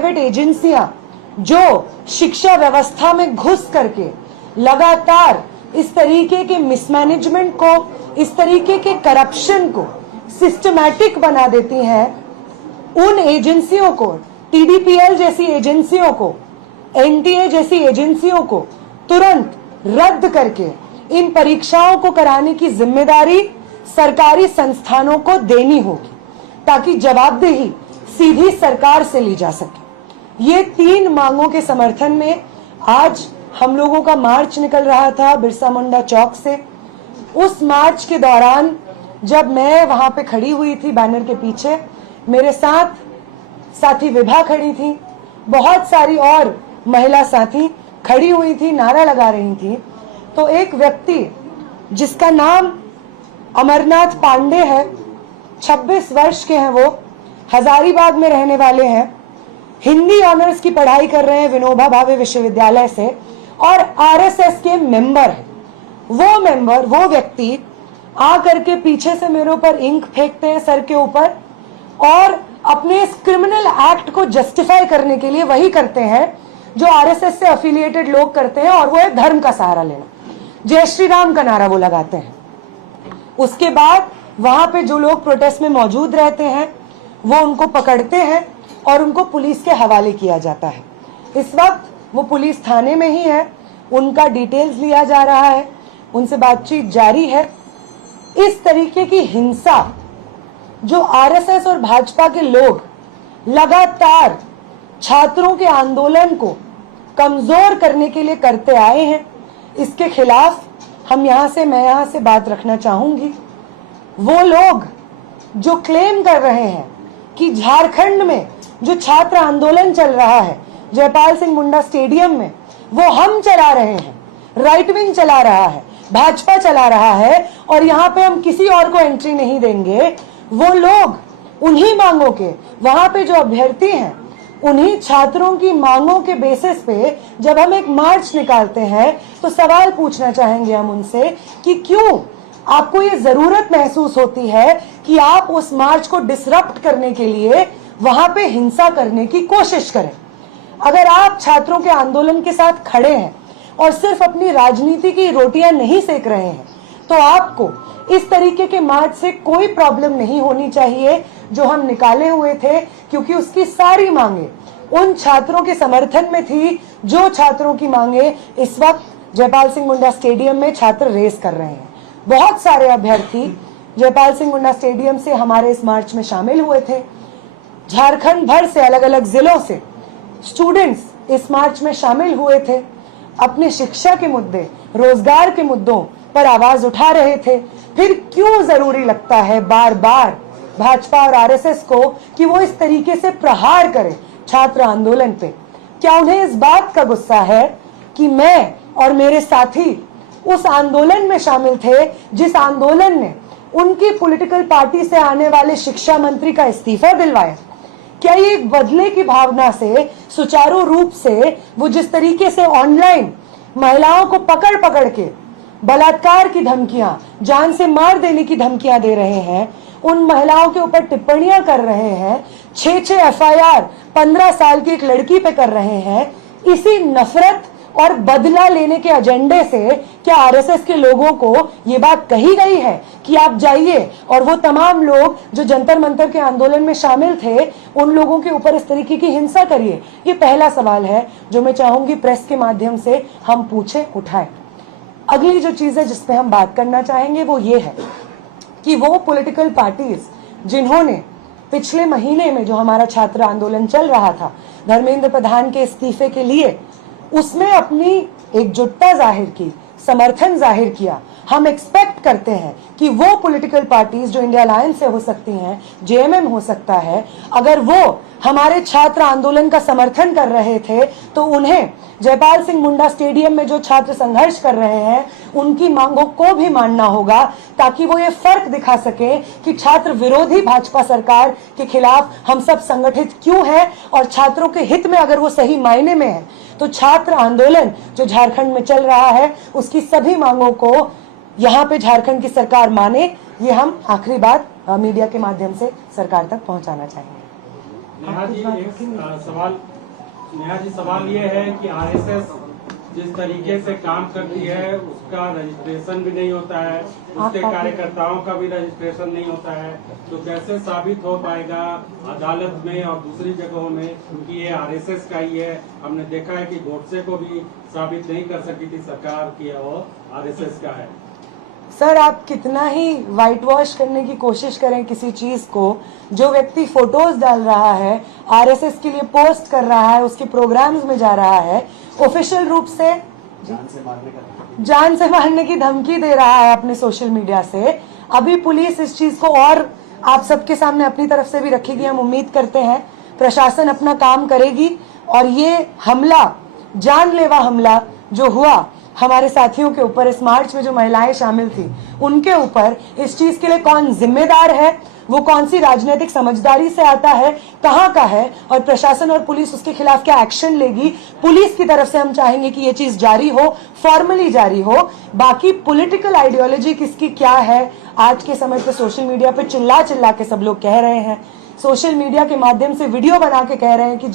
Private एजेंसियां जो शिक्षा व्यवस्था में घुस करके लगातार इस तरीके के मिसमैनेजमेंट को, इस तरीके के करप्शन को सिस्टमैटिक बना देती हैं, उन एजेंसियों को, टीडीपीएल जैसी एजेंसियों को, एनटीए जैसी एजेंसियों को तुरंत रद्द करके इन परीक्षाओं को कराने की जिम्मेदारी सरकारी संस्थानों को देनी होगी, ताकि जवाबदेही सीधी सरकार से ली जा सके। ये 3 मांगों के समर्थन में आज हम लोगों का मार्च निकल रहा था बिरसा मुंडा चौक से। उस मार्च के दौरान जब मैं वहां पे खड़ी हुई थी बैनर के पीछे, मेरे साथ साथी विभा खड़ी थी, बहुत सारी और महिला साथी खड़ी हुई थी, नारा लगा रही थी। तो एक व्यक्ति जिसका नाम अमरनाथ पांडे है, 26 वर्ष के हैं, वो हजारीबाग में रहने वाले हैं, हिंदी ऑनर्स की पढ़ाई कर रहे हैं विनोबा भावे विश्वविद्यालय से और आरएसएस के मेंबर हैं। वो व्यक्ति आकर के पीछे से मेरे ऊपर इंक फेंकते हैं सर के ऊपर और अपने इस क्रिमिनल एक्ट को जस्टिफाई करने के लिए वही करते हैं जो आरएसएस से एफिलिएटेड लोग करते हैं, और वो है धर्म का सहारा लेना। जय श्री राम का नारा वो लगाते हैं। उसके बाद वहां पे जो लोग प्रोटेस्ट में मौजूद रहते हैं वो उनको पकड़ते हैं और उनको पुलिस के हवाले किया जाता है। इस वक्त वो पुलिस थाने में ही है, उनका डिटेल्स लिया जा रहा है, उनसे बातचीत जारी है। इस तरीके की हिंसा जो आरएसएस और भाजपा के लोग लगातार छात्रों के आंदोलन को कमजोर करने के लिए करते आए हैं, इसके खिलाफ मैं यहां से बात रखना चाहूंगी। वो लोग जो क्लेम कर रहे हैं कि झारखंड में जो छात्र आंदोलन चल रहा है जयपाल सिंह मुंडा स्टेडियम में, वो हम चला रहे हैं, राइट विंग चला रहा है, भाजपा चला रहा है और यहाँ पे हम किसी और को एंट्री नहीं देंगे, वो लोग उन्हीं मांगों के, वहां पे जो अभ्यर्थी हैं उन्हीं छात्रों की मांगों के बेसिस पे जब हम एक मार्च निकालते हैं तो सवाल पूछना चाहेंगे हम उनसे कि क्यों आपको ये जरूरत महसूस होती है कि आप उस मार्च को डिसरप्ट करने के लिए वहां पे हिंसा करने की कोशिश करें। अगर आप छात्रों के आंदोलन के साथ खड़े हैं और सिर्फ अपनी राजनीति की रोटियां नहीं सेक रहे हैं तो आपको इस तरीके के मार्च से कोई प्रॉब्लम नहीं होनी चाहिए जो हम निकाले हुए थे, क्योंकि उसकी सारी मांगे उन छात्रों के समर्थन में थी जो छात्रों की मांगे इस वक्त जयपाल सिंह मुंडा स्टेडियम में छात्र रेस कर रहे हैं। बहुत सारे अभ्यर्थी जयपाल सिंह मुंडा स्टेडियम से हमारे इस मार्च में शामिल हुए थे। झारखंड भर से अलग अलग जिलों से स्टूडेंट्स इस मार्च में शामिल हुए थे, अपने शिक्षा के मुद्दे, रोजगार के मुद्दों पर आवाज उठा रहे थे। फिर क्यों जरूरी लगता है बार बार भाजपा और आरएसएस को कि वो इस तरीके से प्रहार करे छात्र आंदोलन पे? क्या उन्हें इस बात का गुस्सा है कि मैं और मेरे साथी उस आंदोलन में शामिल थे जिस आंदोलन ने उनकी पॉलिटिकल पार्टी से आने वाले शिक्षा मंत्री का इस्तीफा दिलवाया? क्या ये एक बदले की भावना से सुचारू रूप से वो जिस तरीके से ऑनलाइन महिलाओं को पकड़ पकड़ के बलात्कार की धमकियां, जान से मार देने की धमकियां दे रहे हैं, उन महिलाओं के ऊपर टिप्पणियां कर रहे हैं, 6 एफआईआर 15 साल की एक लड़की पे कर रहे हैं, इसी नफरत और बदला लेने के एजेंडे से क्या आरएसएस के लोगों को ये बात कही गई है कि आप जाइए और वो तमाम लोग जो जंतर मंतर के आंदोलन में शामिल थे उन लोगों के ऊपर इस तरीके की हिंसा करिए? ये पहला सवाल है जो मैं चाहूंगी प्रेस के माध्यम से हम पूछे, उठाएं। अगली जो चीज है जिसपे हम बात करना चाहेंगे वो ये है कि वो पॉलिटिकल पार्टीज जिन्होंने पिछले महीने में जो हमारा छात्र आंदोलन चल रहा था धर्मेंद्र प्रधान के इस्तीफे के लिए, उसमें अपनी एकजुटता जाहिर की, समर्थन जाहिर किया, हम एक्सपेक्ट करते हैं कि वो पॉलिटिकल पार्टीज जो इंडिया अलायंस से हो सकती हैं, जेएमएम हो सकता है, अगर वो हमारे छात्र आंदोलन का समर्थन कर रहे थे तो उन्हें जयपाल सिंह मुंडा स्टेडियम में जो छात्र संघर्ष कर रहे हैं उनकी मांगों को भी मानना होगा, ताकि वो ये फर्क दिखा सके कि छात्र विरोधी भाजपा सरकार के खिलाफ हम सब संगठित क्यों हैं और छात्रों के हित में अगर वो सही मायने में है तो छात्र आंदोलन जो झारखंड में चल रहा है उसकी सभी मांगों को यहाँ पे झारखंड की सरकार माने। ये हम आखिरी बात मीडिया के माध्यम से सरकार तक पहुंचाना चाहेंगे। नेहा जी सवाल ये है कि आरएसएस जिस तरीके से काम करती है उसका रजिस्ट्रेशन भी नहीं होता है, उसके कार्यकर्ताओं का भी रजिस्ट्रेशन नहीं होता है, तो कैसे साबित हो पाएगा अदालत में और दूसरी जगहों में कि ये आरएसएस का ही है? हमने देखा है कि गोडसे को भी साबित नहीं कर सकी थी सरकार की वो आरएसएस का है। सर, आप कितना ही वाइट वॉश करने की कोशिश करें किसी चीज को, जो व्यक्ति फोटोज डाल रहा है, आरएसएस के लिए पोस्ट कर रहा है, उसके प्रोग्राम्स में जा रहा है, ऑफिशियल रूप से जान से मारने की धमकी दे रहा है अपने सोशल मीडिया से। अभी पुलिस इस चीज को और आप सबके सामने अपनी तरफ से भी रखेगी। हम उम्मीद करते हैं प्रशासन अपना काम करेगी और ये हमला, जानलेवा हमला जो हुआ हमारे साथियों के ऊपर, इस मार्च में जो महिलाएं शामिल थी उनके ऊपर, इस चीज के लिए कौन जिम्मेदार है, वो कौन सी राजनीतिक समझदारी से आता है, कहाँ का है, और प्रशासन और पुलिस उसके खिलाफ क्या एक्शन लेगी। पुलिस की तरफ से हम चाहेंगे कि ये चीज जारी हो, फॉर्मली जारी हो। बाकी पॉलिटिकल आइडियोलॉजी किसकी क्या है, आज के समय पे सोशल मीडिया पे चिल्ला चिल्ला के सब लोग कह रहे हैं, सोशल मीडिया के माध्यम से वीडियो बना के कह रहे हैं कि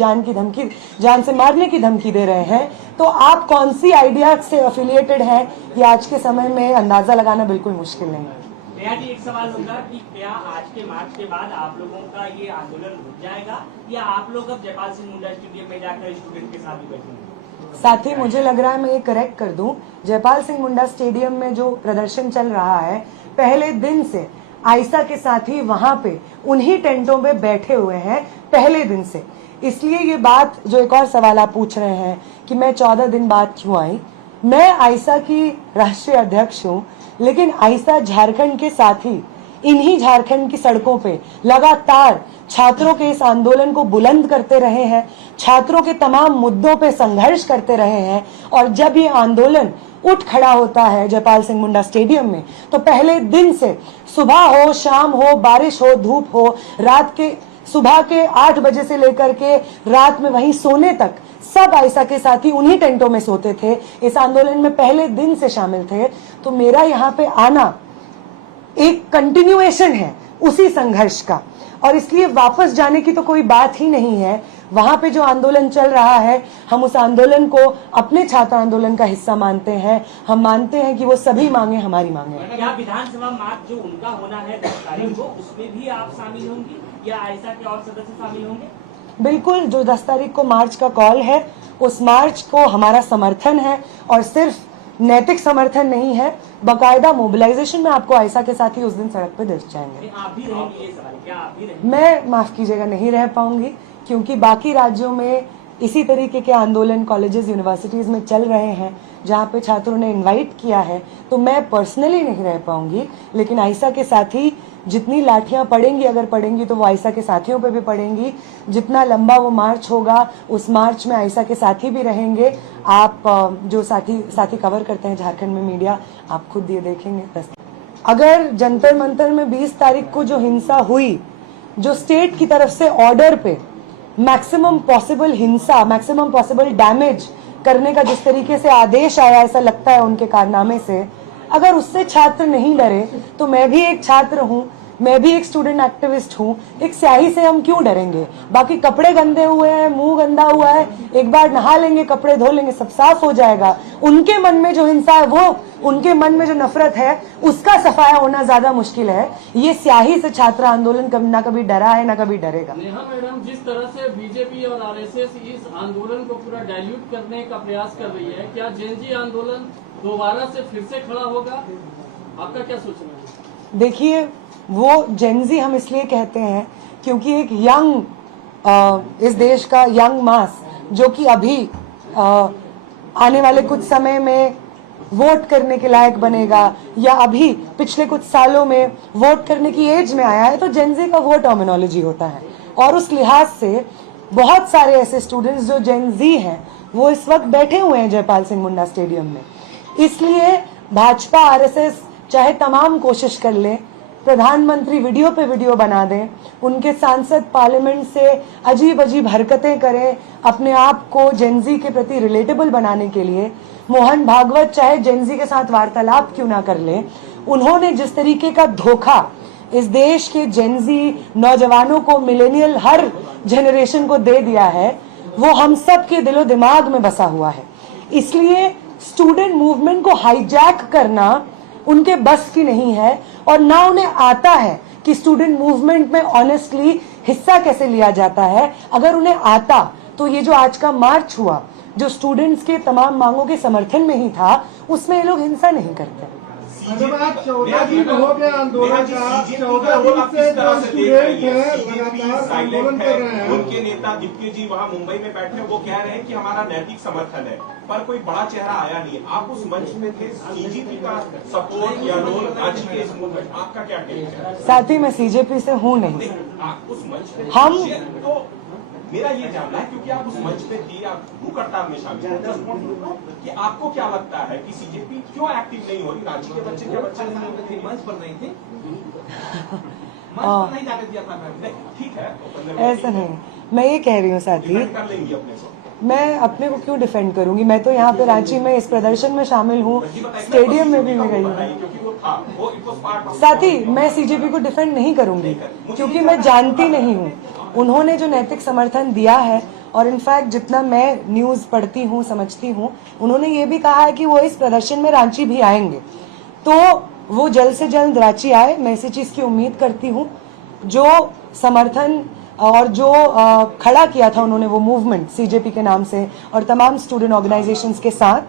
जान से मारने की धमकी दे रहे हैं। तो आप कौन सी आइडिया से एफिलिएटेड हैं, ये आज के समय में अंदाजा लगाना बिल्कुल मुश्किल नहीं है। नेहा जी, एक सवाल होगा कि क्या आज के मार्च के बाद आप लोगों का ये आंदोलन रुक जाएगा या आप लोग अब जयपाल सिंह मुंडा स्टेडियम में जाकर स्टूडेंट के साथ ही बैठेंगे? साथी, मुझे लग रहा है मैं ये करेक्ट कर दूं, जयपाल सिंह मुंडा स्टेडियम में जो प्रदर्शन चल रहा है, पहले दिन से आयशा के साथी वहां पे उन्हीं टेंटों पे बैठे हुए हैं पहले दिन से। इसलिए ये बात, जो एक और सवाल आप पूछ रहे हैं कि मैं 14 दिन बाद क्यों आई, मैं आयशा की राष्ट्रीय अध्यक्ष हूँ, लेकिन आयशा झारखंड के साथी इन्हीं झारखंड की सड़कों पे लगातार छात्रों के इस आंदोलन को बुलंद करते रहे हैं, छात्रों के तमाम मुद्दों पे संघर्ष करते रहे हैं। और जब ये आंदोलन उठ खड़ा होता है जयपाल सिंह मुंडा स्टेडियम में, तो पहले दिन से सुबह हो, शाम हो, बारिश हो, धूप हो, रात के सुबह के 8 बजे से लेकर के रात में वहीं सोने तक सब आयशा के साथी उन्हीं टेंटों में सोते थे, इस आंदोलन में पहले दिन से शामिल थे। तो मेरा यहाँ पे आना एक कंटिन्यूएशन है उसी संघर्ष का, और इसलिए वापस जाने की तो कोई बात ही नहीं है। वहां पे जो आंदोलन चल रहा है, हम उस आंदोलन को अपने छात्र आंदोलन का हिस्सा मानते हैं। हम मानते हैं कि वो सभी मांगे हमारी मांगे हैं। क्या विधानसभा मार्च जो उनका होना है 10 तारीख को, उसमें भी आप शामिल होंगी या आयशा के और सदस्य शामिल होंगे? बिल्कुल, जो 10 तारीख को मार्च का कॉल है, उस मार्च को हमारा समर्थन है, और सिर्फ नैतिक समर्थन नहीं है, बाकायदा मोबिलाइजेशन में आपको आयशा के साथ ही उस दिन सड़क पे दिख जाएंगे। आप भी रहेंगे? ये सवाल, क्या आप भी रहेंगे? मैं, माफ कीजिएगा, नहीं रह पाऊंगी, क्योंकि बाकी राज्यों में इसी तरीके के आंदोलन कॉलेजेस, यूनिवर्सिटीज में चल रहे हैं, जहाँ पे छात्रों ने इनवाइट किया है। तो मैं पर्सनली नहीं रह पाऊंगी, लेकिन आयशा के साथी जितनी लाठियां पड़ेंगी, अगर पड़ेंगी तो वो आयशा के साथियों पे भी पड़ेंगी। जितना लंबा वो मार्च होगा, उस मार्च में आयशा के साथी भी रहेंगे। आप जो साथी कवर करते हैं झारखंड में मीडिया, आप खुद ये देखेंगे। अगर जंतर मंतर में 20 तारीख को जो हिंसा हुई, जो स्टेट की तरफ से ऑर्डर पे मैक्सिमम पॉसिबल हिंसा, मैक्सिमम पॉसिबल डैमेज करने का जिस तरीके से आदेश आया, ऐसा लगता है उनके कारनामे से, अगर उससे छात्र नहीं डरे, तो मैं भी एक छात्र हूँ, मैं भी एक स्टूडेंट एक्टिविस्ट हूँ। एक स्याही से हम क्यों डरेंगे? बाकी कपड़े गंदे हुए हैं, मुंह गंदा हुआ है, एक बार नहा लेंगे, कपड़े धो लेंगे, सब साफ हो जाएगा। उनके मन में जो हिंसा है, वो उनके मन में जो नफरत है, उसका सफाया होना ज्यादा मुश्किल है। ये स्याही से छात्र आंदोलन ना कभी डरा है, ना कभी डरेगा। नेहा मैडम, जिस तरह से बीजेपी और आरएसएस इस आंदोलन को पूरा डाइल्यूट करने का प्रयास कर रही है, क्या जेनजी आंदोलन दोबारा से फिर से खड़ा होगा? आपका क्या सोचना है? देखिए, वो जेनजी हम इसलिए कहते हैं क्योंकि एक यंग, इस देश का यंग मास, जो कि अभी आने वाले कुछ समय में वोट करने के लायक बनेगा, या अभी पिछले कुछ सालों में वोट करने की एज में आया है, तो जेनजी का वो टर्मिनोलॉजी होता है। और उस लिहाज से बहुत सारे ऐसे स्टूडेंट्स जो जेनजी हैं, वो इस वक्त बैठे हुए हैं जयपाल सिंह मुंडा स्टेडियम में। इसलिए भाजपा, आरएसएस चाहे तमाम कोशिश कर ले, प्रधानमंत्री वीडियो पे वीडियो बना दें, उनके सांसद पार्लियामेंट से अजीब अजीब हरकतें करें अपने आप को जेनजी के प्रति रिलेटेबल बनाने के लिए, मोहन भागवत चाहे जेनजी के साथ वार्तालाप क्यों ना कर ले, उन्होंने जिस तरीके का धोखा इस देश के जेनजी नौजवानों को, मिलेनियल, हर जनरेशन को दे दिया है, वो हम सब के दिलो दिमाग में बसा हुआ है। इसलिए स्टूडेंट मूवमेंट को हाईजैक करना उनके बस की नहीं है, और ना उन्हें आता है कि स्टूडेंट मूवमेंट में ऑनेस्टली हिस्सा कैसे लिया जाता है। अगर उन्हें आता तो ये जो आज का मार्च हुआ, जो स्टूडेंट्स के तमाम मांगों के समर्थन में ही था, उसमें ये लोग हिंसा नहीं करते। मैडम, आज 14 दिन हो गया आंदोलन का, 14 दिन से जो स्टूडेंट है लगातार आंदोलन कर रहे हैं। उनके नेता दिग्विजय जी वहाँ मुंबई में बैठे, वो कह रहे हैं कि हमारा नैतिक समर्थन है, पर कोई बड़ा चेहरा आया नहीं। आप उस मंच में थे, सीजेपी का सपोर्ट या रोल आज के इस मूवमेंट, आपका क्या कहना है? साथ ही मैं सीजेपी से हूँ नहीं, आप उस मंच पे हम तो मेरा ये जानना है, क्योंकि आप उस मंच पे थी, आप भूख हड़ताल में शामिल थे, कि आपको क्या लगता है कि सीजेपी क्यों एक्टिव नहीं हो रही? रांची के बच्चे क्या बच्चे मंच पर नहीं थे, मंच पर नहीं जाने दिया था? ठीक है, ऐसा नहीं, मैं ये कह रही हूँ साथी, कर लेंगी अपने को। मैं अपने को क्यों डिफेंड करूंगी? मैं तो यहाँ पे रांची में इस प्रदर्शन में शामिल हूँ, स्टेडियम में भी मैं गई हूँ। साथी, मैं सीजेपी को डिफेंड नहीं करूंगी, क्योंकि मैं जानती नहीं हूँ उन्होंने जो नैतिक समर्थन दिया है। और इनफैक्ट जितना मैं न्यूज पढ़ती हूँ, समझती हूँ, उन्होंने ये भी कहा है कि वो इस प्रदर्शन में रांची भी आएंगे, तो वो जल्द से जल्द रांची आए। मैं इसी चीज की उम्मीद करती हूँ। जो समर्थन और जो खड़ा किया था उन्होंने, वो मूवमेंट सीजेपी के नाम से और तमाम स्टूडेंट ऑर्गेनाइजेशंस के साथ,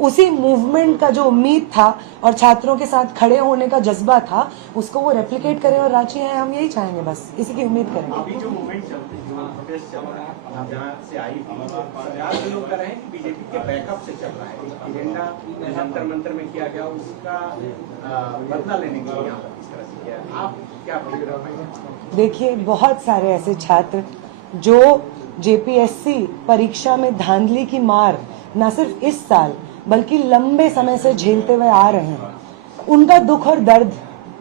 उसी मूवमेंट का जो उम्मीद था और छात्रों के साथ खड़े होने का जज्बा था, उसको वो रेप्लिकेट करें और रांची आए। हम यही चाहेंगे, बस इसी की उम्मीद करेंगे। अभी जो मूवमेंट चलती है, जो प्रोटेस्ट चल रहा है, आप जहाँ से आई थी, लोग कह रहे हैं कि बीजेपी के बैकअप से चल रहा है। एजेंडा जंतर मंतर में किया गया, उसका बदला लेने के लिए यहाँ पर इस तरह से किया। आप क्या देखिए, बहुत सारे ऐसे छात्र जो जेपीएससी परीक्षा में धांधली की मार न सिर्फ इस साल बल्कि लंबे समय से झेलते हुए आ रहे हैं, उनका दुख और दर्द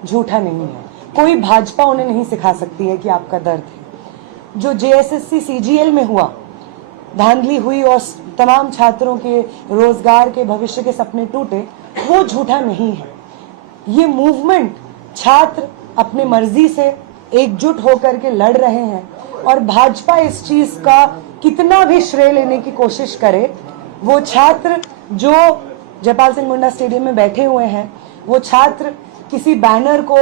झूठा नहीं है। कोई भाजपा उन्हें नहीं सिखा सकती है कि आपका दर्द है। जो जेएसएससी सीजीएल में हुआ, धांधली हुई और तमाम छात्रों के रोजगार के, भविष्य के सपने टूटे, वो झूठा नहीं है। ये मूवमेंट छात्र अपने मर्जी से एकजुट होकर के लड़ रहे हैं, और भाजपा इस चीज का कितना भी श्रेय लेने की कोशिश करे, वो छात्र जो जयपाल सिंह मुंडा स्टेडियम में बैठे हुए हैं, वो छात्र किसी बैनर को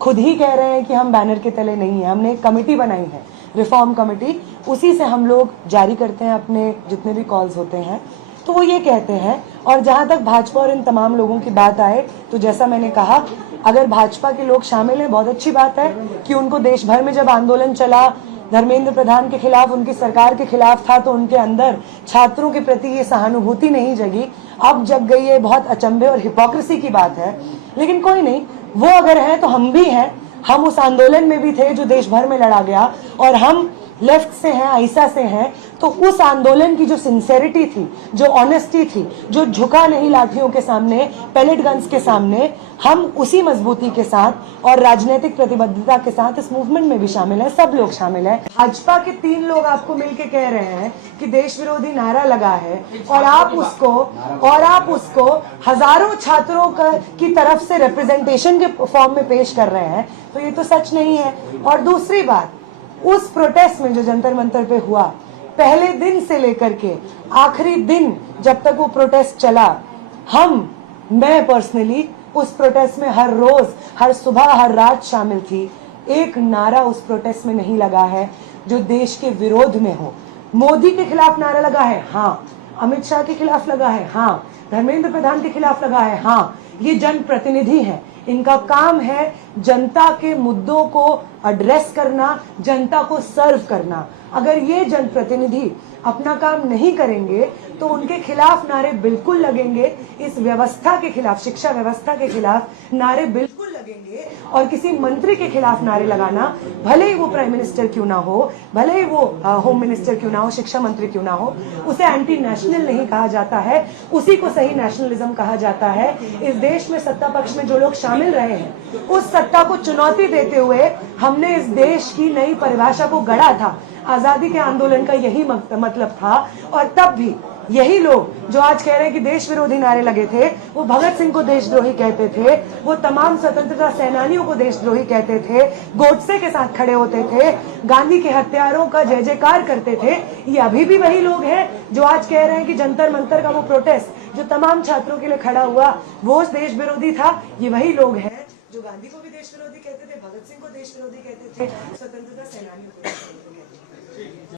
खुद ही कह रहे हैं कि हम बैनर के तले नहीं है। हमने एक कमेटी बनाई है, रिफॉर्म कमेटी, उसी से हम लोग जारी करते हैं अपने जितने भी कॉल्स होते हैं। तो वो ये कहते हैं। और जहां तक भाजपा और इन तमाम लोगों की बात आए, तो जैसा मैंने कहा, अगर भाजपा के लोग शामिल हैं, बहुत अच्छी बात है कि उनको देश भर में जब आंदोलन चला, धर्मेंद्र प्रधान के खिलाफ, उनकी सरकार के खिलाफ था, तो उनके अंदर छात्रों के प्रति ये सहानुभूति नहीं जगी। अब जग गई है, बहुत अचंभे और हिपोक्रेसी की बात है। लेकिन कोई नहीं, वो अगर है तो हम भी हैं। हम उस आंदोलन में भी थे जो देश भर में लड़ा गया, और हम लेफ्ट से हैं, आईसा से हैं। तो उस आंदोलन की जो सिंसेरिटी थी, जो ऑनेस्टी थी, जो झुका नहीं लाठियों के सामने, पैलेट गन्स के सामने, हम उसी मजबूती के साथ और राजनीतिक प्रतिबद्धता के साथ इस मूवमेंट में भी शामिल हैं। सब लोग शामिल हैं। भाजपा के 3 लोग आपको मिलके कह रहे हैं कि देश विरोधी नारा लगा है, और आप उसको हजारों छात्रों की तरफ से रिप्रेजेंटेशन के फॉर्म में पेश कर रहे हैं, तो ये तो सच नहीं है। और दूसरी बात, उस प्रोटेस्ट में जो जंतर मंतर पे हुआ, पहले दिन से लेकर के आखिरी दिन जब तक वो प्रोटेस्ट चला, मैं पर्सनली उस प्रोटेस्ट में हर रोज, हर सुबह, हर रात शामिल थी। एक नारा उस प्रोटेस्ट में नहीं लगा है जो देश के विरोध में हो। मोदी के खिलाफ नारा लगा है, हाँ। अमित शाह के खिलाफ लगा है, हाँ। धर्मेंद्र प्रधान के खिलाफ लगा है, हाँ। ये जनप्रतिनिधि हैं, इनका काम है जनता के मुद्दों को एड्रेस करना, जनता को सर्व करना। अगर ये जनप्रतिनिधि अपना काम नहीं करेंगे तो उनके खिलाफ नारे बिल्कुल लगेंगे। इस व्यवस्था के खिलाफ, शिक्षा व्यवस्था के खिलाफ नारे बिल्कुल लगेंगे। और किसी मंत्री के खिलाफ नारे लगाना, भले ही वो प्राइम मिनिस्टर क्यों ना हो, भले ही वो होम मिनिस्टर क्यों ना हो, शिक्षा मंत्री क्यों ना हो, उसे एंटी नेशनल नहीं कहा जाता है, उसी को सही नेशनलिज्म कहा जाता है। इस देश में सत्ता पक्ष में जो लोग शामिल रहे हैं, उस सत्ता को चुनौती देते हुए हमने इस देश की नई परिभाषा को गढ़ा था। आजादी के आंदोलन का यही मतलब था। और तब भी यही लोग जो आज कह रहे हैं कि देश विरोधी नारे लगे थे, वो भगत सिंह को देशद्रोही कहते थे, वो तमाम स्वतंत्रता सेनानियों को देशद्रोही कहते थे, गोडसे के साथ खड़े होते थे, गांधी के हत्यारों का जय जयकार करते थे। ये अभी भी वही लोग हैं जो आज कह रहे हैं कि जंतर मंतर का वो प्रोटेस्ट जो तमाम छात्रों के लिए खड़ा हुआ वो देश विरोधी था। ये वही लोग हैं जो गांधी को भी देश विरोधी कहते थे, भगत सिंह को देश विरोधी कहते थे, स्वतंत्रता सेनानियों को देश विरोधी कहते थे।